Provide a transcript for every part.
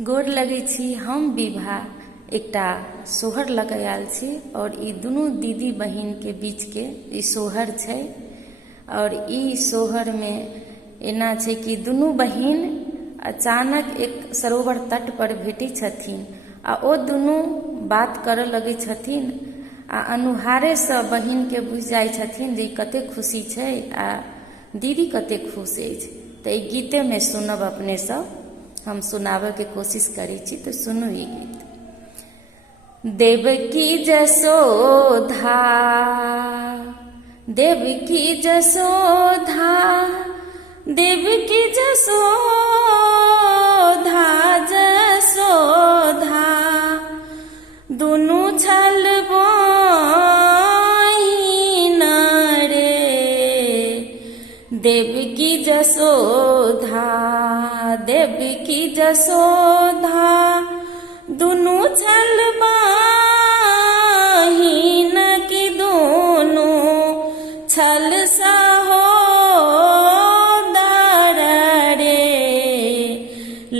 गोर लगै छी। हम विभा एकटा सोहर लऽ आयल छी और ई दुनू दीदी बहिन के बीच के ई सोहर छै। और ई सोहर में एना छै कि दुनू बहिन अचानक एक सरोवर तट पर भेटै छथिन आ ओ दुनू बात करऽ लगै छथिन आ अनुहारे से बहिन के बुझि जाइ छथिन जे कते खुशी छै आ दीदी कते खुश अछि। तऽ ई गीते में सुनब अपने सब, हम सुनावे के कोशिश करै छी। तो सुनू ई गीत। देवकी जसोधा, देवकी जसोधा, देवकी जसोधा, जसोधा दुनू छल बहिन रे। देवकी जसोधा, देवकी जसोधा दुनू छल बहिन की दुनू छल सहोदर रे।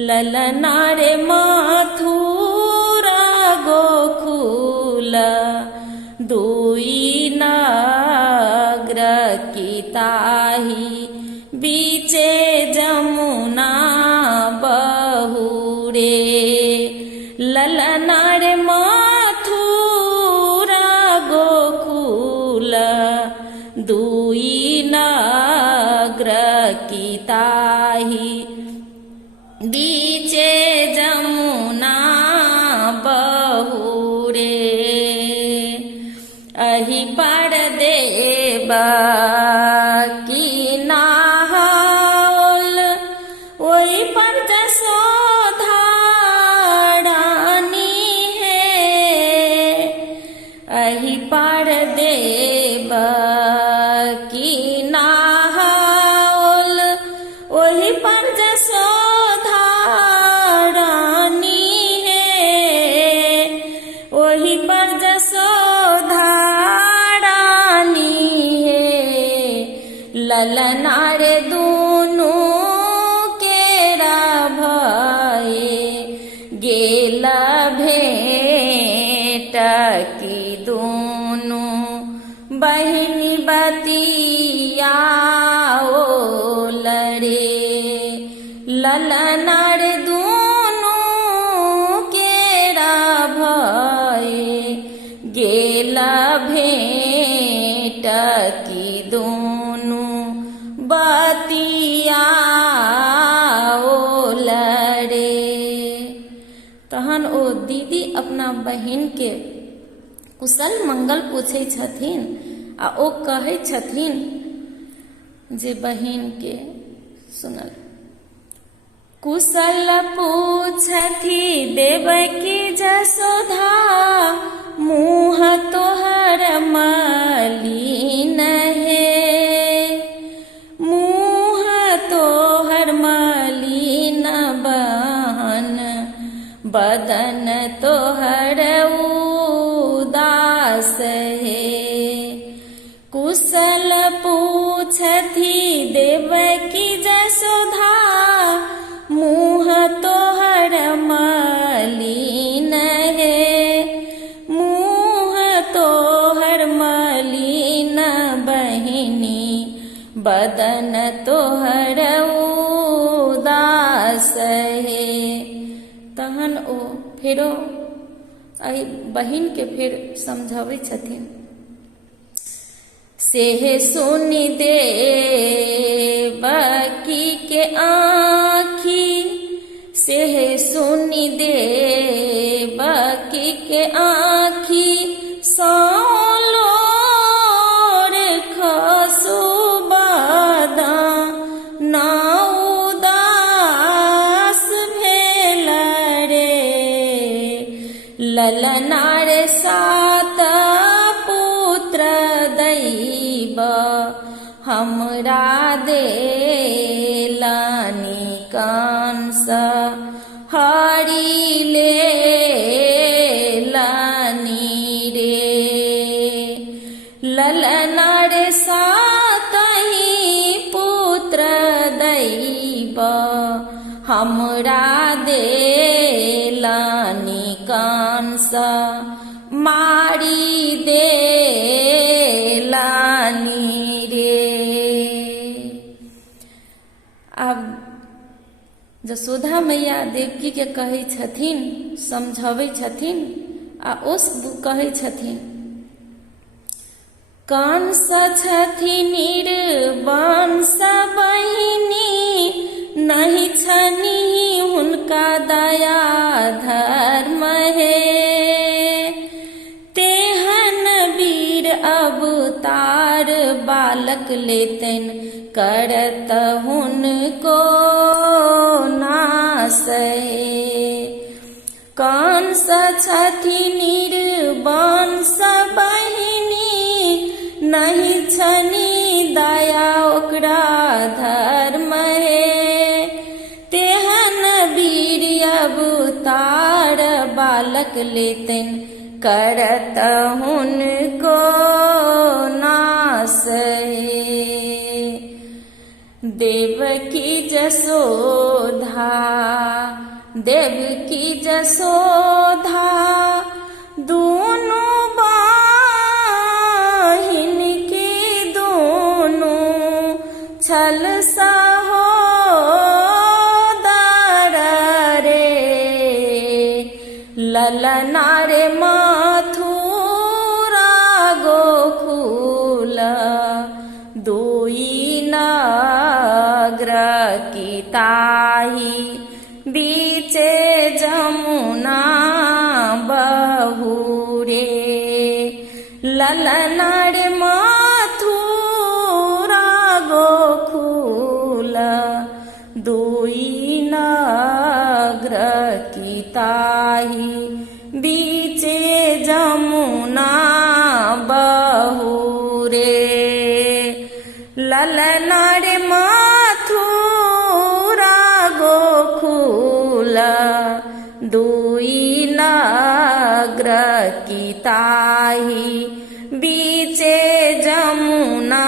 ललना रे मथुरा गोकुल दुई नगर की ताही बीचे जमुना बहुरे। ललना रे मथुरा गोकुल दुई नगर की ताही बीचे जमुना बहुरे। अहि पर देवकी नहाओल, ओहि पर जसोधा रानी है। अहि पर देवकी नहाओल, ओहि पर जसोधा रानी है। ओहि पर जसोधा रानी है। ललना रे दुनू केरा भये गेला भेंट की दुनू बहिनी बतियाओल रे। ललना रे दुनू केरा भये गेला भेंट की दुनू बतियाओल रे। तहन ओ दीदी अपना बहिन के कुशल मंगल पूछे छथिन आ ओ कहे छथिन जे बहिन के सुनल। कुशल पूछथि देवकी जसोधा, मुँह तोहर मलिन है। मुँह तोहर मलिन बहन, बदन तोहर उदास है। कुशल पूछथि देवकी जसोधा, मुँह तोहर मलिन है। मुँह तोहर मलिन बहिनी, बदन तोहर उदास है। तहन ओ फेरो आई बहिन के फिर समझावे छथिन। सेहे सुनि देवकी के आँखी, सेहे सुनि देवकी के आँखी सौलोर खसुबदा ना उदास भेल रे। ललना रे सात पुत्र दैब हमरा देलानी कंस हरि लेलानी रे। ललना रे सातहि पुत्र दैब हमरा दे मारी देलानी रे। अब जसोदा मैया देवकी के कहै छथिन, समझाबै छथिन आ ओस कहै छथिन, कंस छथिन निर्वंश बहिनी, नहीं छनी हुनका दया धर्म हे। तेहन वीर अवतार बालक लेतन, करत हुनको नाश हे। कंस छथिन निर्वंश बहिनी, नहीं छनी दया ओकरा धर्म हे। तेहन वीर अवतार बालक लेतन, करत हुनको नाश हे। देवकी जसोधा, देवकी जसोधा दोनों बहिन के दोनों छल सहोदर रे। ललना रे मथुरा गोकुल, दुई नगर की ताही, बीचे जमुना बहुरे। ललना रे मथुरा गोकुल, दुई नगर की ताही, बीचे जमुना बहुरे। ललना रे मथुरा गोकुल, दुई नगर की ताही, बीचे जमुना